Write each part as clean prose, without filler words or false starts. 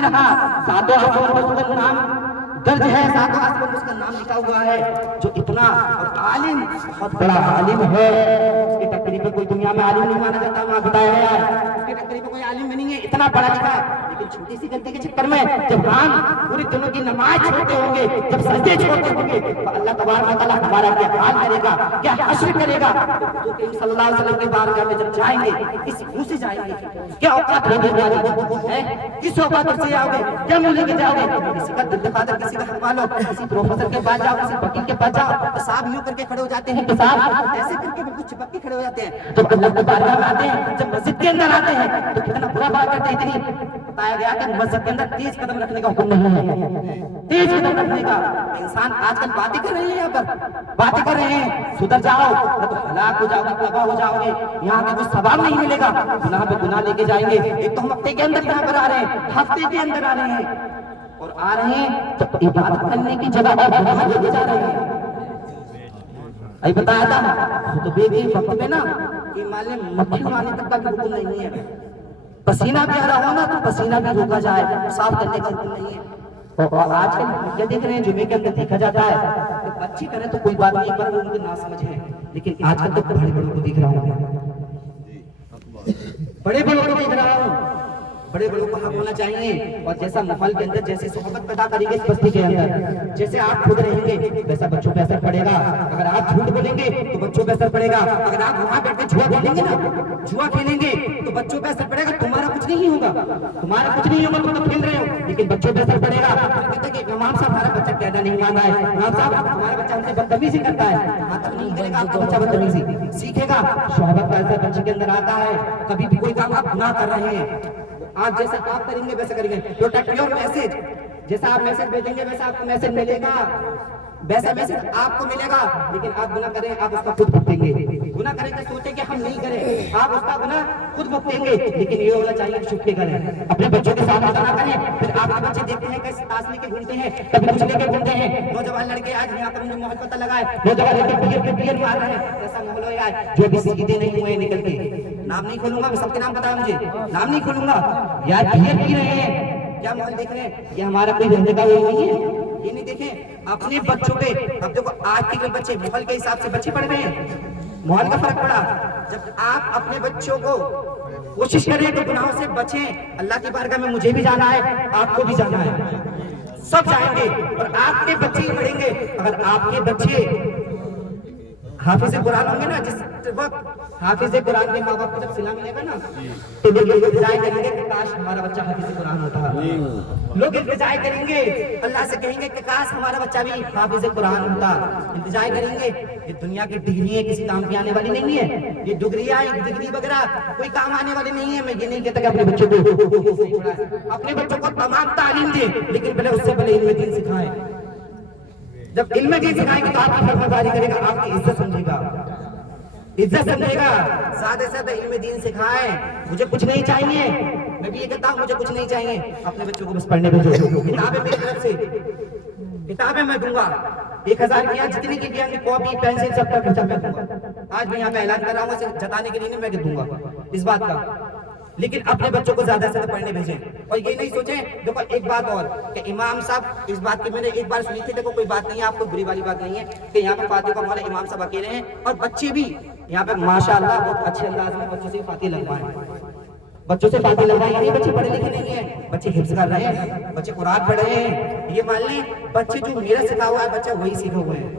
نہیں رہا. ساتوں آسمان پر اس کا نام درج ہے, ساتوں آسمان پر اس کا نام لکھا ہوا ہے. جو اتنا اور عالم, بہت بڑا عالم ہے, اس کی تقریر پہ کوئی دنیا میں عالم نہیں مانا جاتا. وہاں بتایا گیا ہے اس کی تقریر پہ کوئی عالم بھی نہیں ہے, اتنا پڑھا لکھا ہے. لیکن چھوٹی سی غلطی کے چکر میں جب ہم پوری دنوں کی نماز چھوڑتے ہوں گے, جب سجدے چھوڑتے ہوں گے, تو اللہ تبارک و تعالیٰ ہمارا کیا حال کرے گا, کیا حشر کرے گا. تو کریم صلی اللہ علیہ وسلم کے بارگاہ میں جب جائیں گے, اس منہ سے جائیں گے, کیا اوقات ہوگی ہے, کس اوقات سے آؤ گے, کیا منہ لے کے جاؤ گے. کسی کا دل دکھا کسی کا حق مانو, کسی پروفیسر کے پاس جاؤ, کسی وکیل کے پاس جاؤ, تو صاحب یوں کر کے کھڑے ہو جاتے ہیں, کہ صاحب ایسے کر کے بالکل چپک کے کھڑے ہو جاتے ہیں. جب اللہ کے بارگاہ میں آتے ہیں, جب مسجد کے اندر آتے ہیں, تو کتنا برا بات کرتے ہیں. اتنی بتایا گیا کہ مسجد کے اندر تیز قدم رکھنے کا حکم نہیں ہے, تیز قدم رکھنے کا. انسان آج کل باتیں کر رہے ہیں, یہاں پر باتیں کر رہے ہیں, سدھر جاؤ نہ تو ہلاک ہو جاؤ گے, تباہ ہو جاؤ گے. یہاں پہ کچھ ثواب نہیں ملے گا, گناہ پہ گناہ لے کے جائیں گے. ایک تو ہم ہفتے کے اندر یہاں پر آ رہے ہیں, ہفتے کے اندر آ رہے ہیں, اور آ رہے ہیں تو عبادت کرنے کی جگہ اور گناہ لے کے جا رہے ہیں. ابھی بتایا تھا خطبے کے وقت میں نا, کہ مان لیں مکھی اڑانے تک کا بھی حکم نہیں ہے. پسینہ بھی آ رہا ہو نا, تو پسینہ بھی روکا جائے, صاف کرنے کا حکم نہیں ہے. اور آج کل کیا دیکھ رہے ہیں, جمعے کے اندر دیکھا جاتا ہے کہ بچے کریں تو کوئی بات نہیں, پر وہ ان کے نا سمجھ ہے. لیکن آج کل تو بڑے بڑوں کو دیکھ رہا ہوں, بڑے بڑوں کو دیکھ رہا ہوں. بڑے بڑوں کو حق ہونا چاہیے, اور جیسا ماحول کے اندر جیسے صحبت پیدا کریں گے اس بستی کے اندر, جیسے آپ خود رہیں گے ویسا بچوں پہ اثر پڑے گا. اگر آپ جھوٹ بولیں گے تو بچوں پہ اثر پڑے گا. اگر آپ وہاں بیٹھ کے جوا کھیلیں گے نا, جوا کھیلیں گے تو بچوں پہ اثر پڑے گا. تمہارا کچھ نہیں ہوگا, تمہارا کچھ نہیں ہوگا, تم تو کھیل رہے ہو, لیکن بچوں پہ اثر پڑے گا. کہتے ہیں کہ امام صاحب ہمارا بچہ قاعدہ نہیں مان رہا ہے, امام صاحب ہمارا بچہ ہم سے بدتمیزی کرتا ہے. ہاں تب نہیں کرے گا آپ کا بچہ بدتمیزی, سیکھے گا. شہوت کا اثر بچے کے اندر آتا ہے. کبھی بھی کوئی کام آپ گناہ کر رہے ہیں, آپ جیسا آپ کریں گے ویسا کریں گے. پروٹیکٹ یور میسج, جیسا آپ میسج بھیجیں گے ویسا آپ کو میسج ملے گا, ویسا میسج آپ کو ملے گا. لیکن آپ گناہ کریں, آپ اس کا خود بھگتیں گے. گناہ کریں کہ سوچیں کہ ہم نہیں کریں, آپ اس کا گناہ خود بھگتیں گے. لیکن یہ ہونا چاہیے کہ چھپ کے کریں, اپنے بچوں کے ساتھ نہ کریں. پھر آپ کے بچے دیکھتے ہیں کیسے تاش لے کے گھومتے ہیں, کبھی کچھ لے کے گھومتے ہیں. نوجوان لڑکے آج یہاں پر مجھے ماحول پتہ لگا ہے, نوجوان لڑکے بیئر مار رہے ہیں. ایسا ماحول ہو ہے جو ابھی سیدھے نہیں ہوئے نکل کے. نام نہیں کھولوں گا, سب کے نام پتا ہے مجھے, نام نہیں کھولوں گا. یار بیئر پی رہے ہیں, کیا ماحول دیکھ رہے ہیں, یہ ہمارا کوئی رہنے کا وہ نہیں ہے. یہ نہیں دیکھیں اپنے بچوں پہ. اب دیکھو آج کے بچے ماحول کے حساب سے بچے پڑھ رہے ہیں, ماحول کا فرق پڑا. جب آپ اپنے بچوں کو کوشش کریں تو گناہوں سے بچیں. اللہ کی بارگاہ میں مجھے بھی جانا ہے, آپ کو بھی جانا ہے, سب جائیں گے, اور آپ کے بچے ہی پڑھیں گے. اگر آپ کے بچے حافظ قرآن ہوں گے نا, جس وقت حافظ قرآن کے ماں باپ کو جب صلہ ملے گا نا, تو لوگ التجا کریں گے کہ کاش ہمارا بچہ حافظ قرآن ہوتا. لوگ التجا کریں گے, اللہ سے کہیں گے کہ کاش ہمارا بچہ بھی حافظ قرآن ہوتا. التجا کریں گے. یہ دنیا کی ڈگریاں کسی کام کی آنے والی نہیں ہے, یہ ڈگریاں ڈگری وغیرہ کوئی کام آنے والی نہیں ہے. میں یہ نہیں کہتا کہ اپنے بچوں کو, اپنے بچوں کو تمام تعلیم دیں, لیکن پہلے اس سے پہلے علم دین سکھائیں. جب علم دین سکھائیں گے تو آپ کی فرمانبرداری کرے گا, آپ کی عزت سمجھے گا, عزت سمجھے گا. زیادہ سے زیادہ علم دین سکھائیں. مجھے کچھ نہیں چاہیے, میں بھی یہ کہتا ہوں مجھے کچھ نہیں چاہیے, اپنے بچوں کو بس پڑھنے بھیجو. کتابیں میری طرف سے, کتابیں میں دوں گا. 1000 کیا جتنی کی دیں گے, کاپی پینسل سب کا خرچہ میں دوں گا. آج میں یہاں پہ اعلان کر رہا ہوں, اسے جتانے کے لیے نہیں, میں دوں گا اس بات کا. لیکن اپنے بچوں کو زیادہ سے زیادہ پڑھنے بھیجیں. اور یہ نہیں سوچیں, دیکھو ایک بات اور, کہ امام صاحب اس بات کی میں نے ایک بار سنی تھی, دیکھو کوئی بات نہیں ہے, آپ کو بری والی بات نہیں ہے کہ یہاں پر فاتحہ کا ہمارے امام صاحب اکیلے ہیں, اور بچے بھی یہاں پہ ماشاءاللہ بہت اچھے انداز میں بچوں سے فاتحہ لگوائیں. بچوں سے فاتحہ لگوائیں, یعنی بچے پڑھے لکھے نہیں ہیں, بچے حفظ کر رہے ہیں, بچے قرآن پڑھ رہے ہیں. یہ مان لیں بچے جو میرا سکھا ہوا ہے بچہ وہی سیکھے ہوئے ہیں,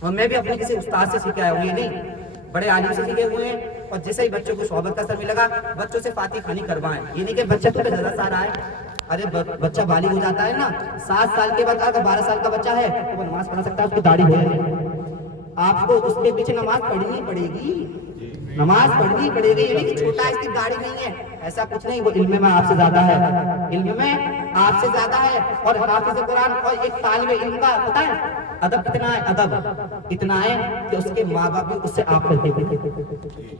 اور میں بھی اپنے کسی استاد سے سیکھا ہے, یہ نہیں بڑے عالم سے سیکھے ہوئے ہیں. اور جیسے ہی بچوں کو صحبت کا اثر ملے گا, بچوں سے فاتحہ خوانی کروائیں. یہ نہیں کہ بچہ تو ذرا سا رہا ہے, ارے بچہ بالغ ہو جاتا ہے نا 7 سال کے بعد, اگر 12 سال کا بچہ ہے تو وہ نماز پڑھ سکتا ہے, اس کی داڑھی ہے. آپ کو اس کے پیچھے نماز پڑھنی پڑے گی, نماز پڑھنی پڑے گی. یعنی کہ چھوٹا ہے اس کی داڑھی نہیں ہے, ایسا کچھ نہیں. وہ علم میں آپ سے زیادہ ہے, علم میں آپ سے زیادہ ہے. اور حافظ قرآن اور ایک طالب علم کا پتہ ہے ادب کتنا ہے, ادب اتنا ہے کہ اس کے ماں باپ بھی اس سے آپ کرتے ہیں.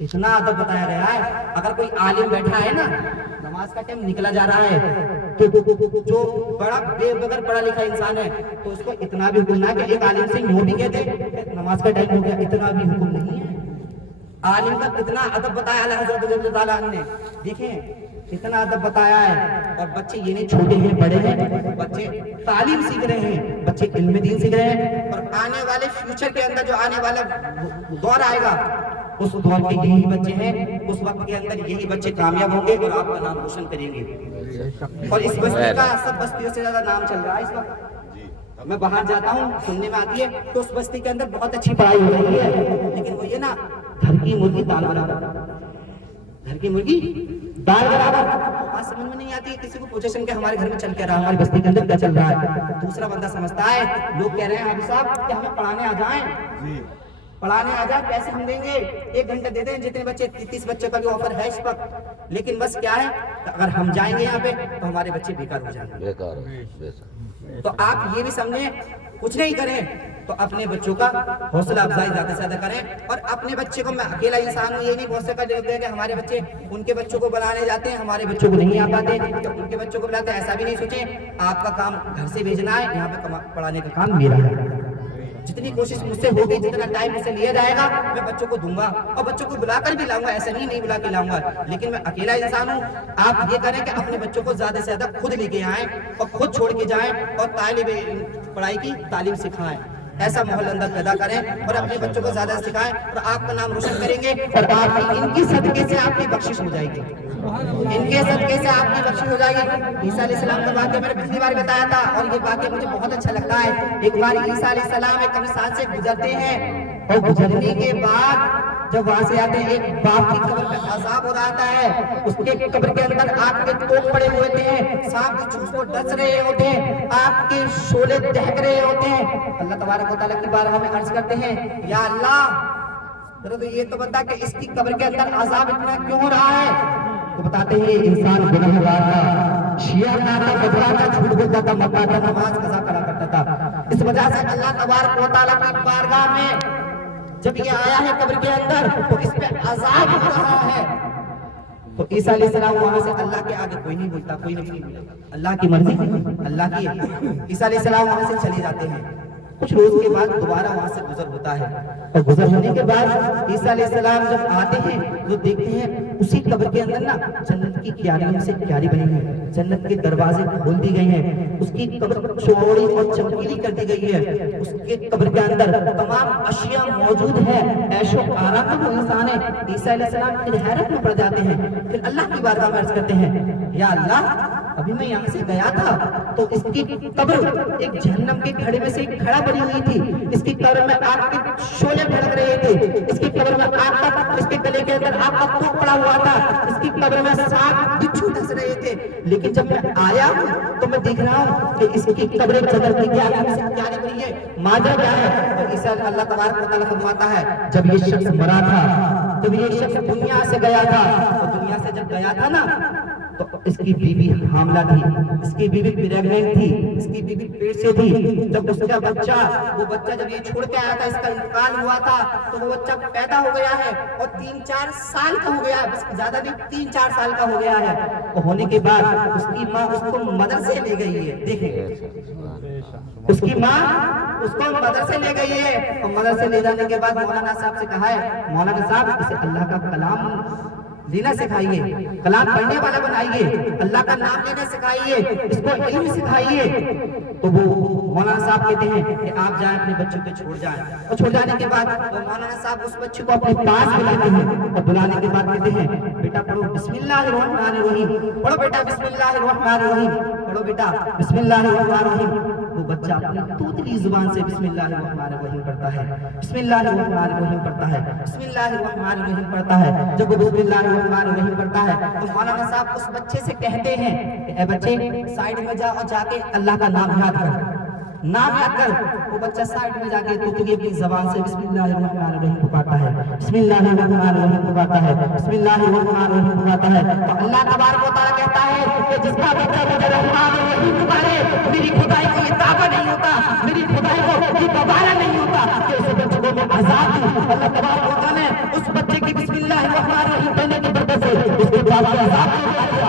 اتنا ادب بتایا گیا ہے. اگر کوئی عالم بیٹھا ہے نا, نماز کا ٹائم نکلا جا رہا ہے, تو جو بڑا بے بغیر پڑھا لکھا انسان ہے تو اس کو اتنا بھی حکم نہ کہ ایک عالم سے یوں بھی کہتے نماز کا ٹائم ہو گیا, اتنا بھی حکم نہیں ہے. عالم کا کتنا ادب بتایا اللہ حضرت تعالیٰ نے. دیکھیں اتنا ادب بتایا ہے. اور بچے یہ نہیں چھوٹے ہیں بڑے ہیں, بچے تعلیم سیکھ رہے ہیں, بچے علم دین سیکھ رہے ہیں, اور آنے والے فیوچر کے اندر جو آنے والا دور آئے گا اس دور کے یہی بچے ہیں, اس وقت کے اندر یہی بچے کامیاب ہوں گے اور آپ کا نام روشن کریں گے. اور اس بستی کا سب بستیوں سے زیادہ نام چل رہا ہے اس وقت. میں باہر جاتا ہوں, سننے میں آتی ہے تو اس بستی کے اندر بہت اچھی پڑھائی ہو رہی ہے, لیکن وہ یہ نا گھر کی مرغی دال برابر, گھر کی مرغی دال برابر. بات سمجھ میں نہیں آتی ہے کسی کو پوزیشن کے ہمارے گھر میں چل کے رہا, ہماری بستی کے اندر کیا چل رہا ہے. دوسرا بندہ سمجھتا ہے, لوگ کہہ رہے ہیں حافظ صاحب کہ ہمیں پڑھانے آ جائیں, پڑھانے آ جائیں, پیسے ہم دیں گے, 1 گھنٹہ دے دیں, جتنے بچے 30 بچے کا بھی آفر ہے اس وقت. لیکن بس کیا ہے, اگر ہم جائیں گے یہاں پہ تو ہمارے بچے بیکار ہو جائیں گے. تو آپ یہ بھی سمجھیں, کچھ نہیں کریں تو اپنے بچوں کا حوصلہ افزائی زیادہ سے زیادہ کریں. اور اپنے بچے کو, میں اکیلا انسان ہوں, یہ نہیں بہت سے کہ ہمارے بچے ان کے بچوں کو بلانے جاتے ہیں, ہمارے بچوں کو نہیں آ پاتے تو ان کے بچوں کو بلاتے ہیں, ایسا بھی نہیں سوچیں. آپ کا کام گھر سے بھیجنا ہے, یہاں پہ پڑھانے کا کام میرا ہے. جتنی کوشش مجھ سے ہوگی, جتنا ٹائم مجھ سے لیا جائے گا, میں بچوں کو دوں گا اور بچوں کو بلا کر بھی لاؤں گا, ایسا نہیں بلا کے لاؤں گا. لیکن میں اکیلا انسان ہوں. آپ یہ کریں کہ اپنے بچوں کو زیادہ سے زیادہ خود لے کے آئیں اور خود چھوڑ کے جائیں اور طالب پڑھائی کی تعلیم سکھائیں. ایسا ماحول اندر پیدا کریں اور اپنے بچوں کو زیادہ سکھائیں, اور آپ کا نام روشن کریں گے. اور آپ کی ان کی صدقے سے آپ کی بخشش ہو جائے گی, ان کے صدقے سے آپ کی بخشش ہو جائے گی. عیسیٰ علیہ السلام کا واقعہ میں نے پچھلی بار بتایا تھا, اور یہ واقعہ مجھے بہت اچھا لگتا ہے. ایک بار عیسیٰ علیہ السلام ایک قبرستان سے گزرتے ہیں, اور گزرنے کے بعد جب وہاں سے آتے ہیں, ایک باپ کی قبر میں عذاب ہو رہا ہے. اس کے قبر کے اندر آگ کے توپ پڑے ہوئے تھے, سانپ کی چوس کو ڈس رہے ہوتے ہیں, آگ کے شعلے دہک رہے ہوتے ہیں. اللہ تبارک و تعالیٰ کی بارگاہ میں عرض کرتے ہیں, یا اللہ ذرا تو یہ تو بتا کہ اس کی قبر کے اندر عذاب اتنا کیوں ہو رہا ہے. تو بتاتے ہیں انسان گنہگار تھا, شیعہ تھا, بدوا تھا, جھوٹ بولتا تھا, مرتا تھا, نماز قضا کرا کرتا تھا. اس وجہ سے اللہ تبارک و تعالیٰ کی بارگاہ میں جب یہ آیا ہے قبر کے اندر تو اس پہ عذاب ہو رہا ہے. تو عیسیٰ علیہ السلام وہاں سے اللہ کے آگے کوئی نہیں بولتا, کوئی نہیں بولتا, اللہ کی مرضی اللہ کی ہے. عیسیٰ علیہ السلام وہاں سے چلے جاتے ہیں. کچھ روز کے بعد دوبارہ وہاں سے گزر ہوتا ہے, اور گزر ہونے کے بعد عیسیٰ علیہ السلام جب آتے ہیں تو دیکھتے ہیں اسی قبر کے اندر نا جنت کی کیاریوں سے کیاری بنی ہے, جنت کے دروازے کھول دی گئے ہیں, اس کی قبر چوڑی اور چمکیلی کر دی گئی ہے. اس کے قبر کے اندر تمام اشیاء موجود ہے, عیش و آرام کا وہ انسان ہے. عیسیٰ علیہ السلام پھر حیرت میں پڑ جاتے ہیں, پھر اللہ کی بارگاہ میں عرض کرتے ہیں, یا اللہ ابھی میں یہاں سے گیا تھا تو اس کی قبر ایک جہنم کے کھڑے میں سے ایک کھڑا بنی ہوئی تھی, اس کی قبر میں آگ کے شعلے بھڑک رہے تھے, اس کی قبر میں آگ کا, اس کے گلے کے اندر آگ کا توپ پڑا ہوا تھا, اس کی قبر میں سانپ بچھو ڈس رہے تھے. لیکن جب میں آیا ہوں تو میں دیکھ رہا ہوں کہ اس کی قبر جنت کی کیاری سے کیاری بنی ہے. ماجرا کیا ہے؟ اور عیسیٰ اللہ تبارک و تعالیٰ فرماتا ہے, جب یہ شخص مرا تھا, جب یہ شخص دنیا سے گیا تھا, تو دنیا سے جب گیا تھا نا تو اس کی بیوی حاملہ تھی, اس کی بیوی پریگننٹ تھی, اس کی بیوی پیٹ سے تھی. جب اس کا بچہ, وہ بچہ جب یہ چھوڑ کے آیا تھا, اس کا انتقال ہوا تھا, تو وہ بچہ پیدا ہو گیا ہے اور 3-4 سال کا ہو گیا ہے, بس زیادہ نہیں 3-4 سال کا ہو گیا ہے. اور ہونے کے بعد اس کی ماں اس کو مدرسے لے گئی ہے. دیکھیں اس کی ماں اس کو مدرسے لے گئی ہے, اور مدرسے لے جانے کے بعد مولانا صاحب سے کہا ہے, مولانا صاحب اسے اللہ کا کلام لینا سکھائیے, کلام پڑھنے والا بنائیے, اللہ کا نام لینا سکھائیے, اس کو علم سکھائیے. تو وہ مولانا صاحب کہتے ہیں کہ آپ جائیں اپنے بچوں کو چھوڑ جائیں, اور چھوڑ جانے کے بعد وہ مولانا صاحب اس بچے کو اپنے پاس بلاتے ہیں, اور بلانے کے بعد کہتے ہیں, بیٹا پڑھو بسم اللہ الرحمن الرحیم, پڑھو بیٹا بسم اللہ الرحمن الرحیم, پڑھو بیٹا بسم اللہ الرحمن الرحیم. وہ بچہ اپنی توتلی زبان سے بسم اللہ الرحمن الرحیم پڑھتا ہے, بسم اللہ الرحمن الرحیم پڑھتا ہے, بسم اللہ الرحمن الرحیم پڑھتا ہے. جب وہ بسم اللہ الرحمن الرحیم پڑھتا ہے تو مولانا صاحب اس بچے سے کہتے ہیں کہ اے بچے سائیڈ میں جا اور جا کے اللہ کا نام یاد کر, نام یاد کر. وہ بچہ سائیڈ میں جا کے توتلی اپنی زبان سے بسم اللہ الرحمن الرحیم پکارتا ہے, بسم اللہ الرحمن الرحیم پکارتا ہے, بسم اللہ الرحمن الرحیم پکارتا ہے. تو اللہ تبارک و تعالیٰ کہتا ہے کہ جس کا بچہ مجھے رحمان الرحیم پکارے, میری خدائی کو یہ دعویٰ نہیں ہوتا, میری خدائی کو یہ گوارا نہیں ہوتا کہ اس بچے کو میں عذاب دوں. اللہ تبارک و تعالیٰ نے اس بچے کی بسم اللہ الرحمن الرحیم پڑھنے کی وجہ سے اس کے بعد عذاب نہیں دیا,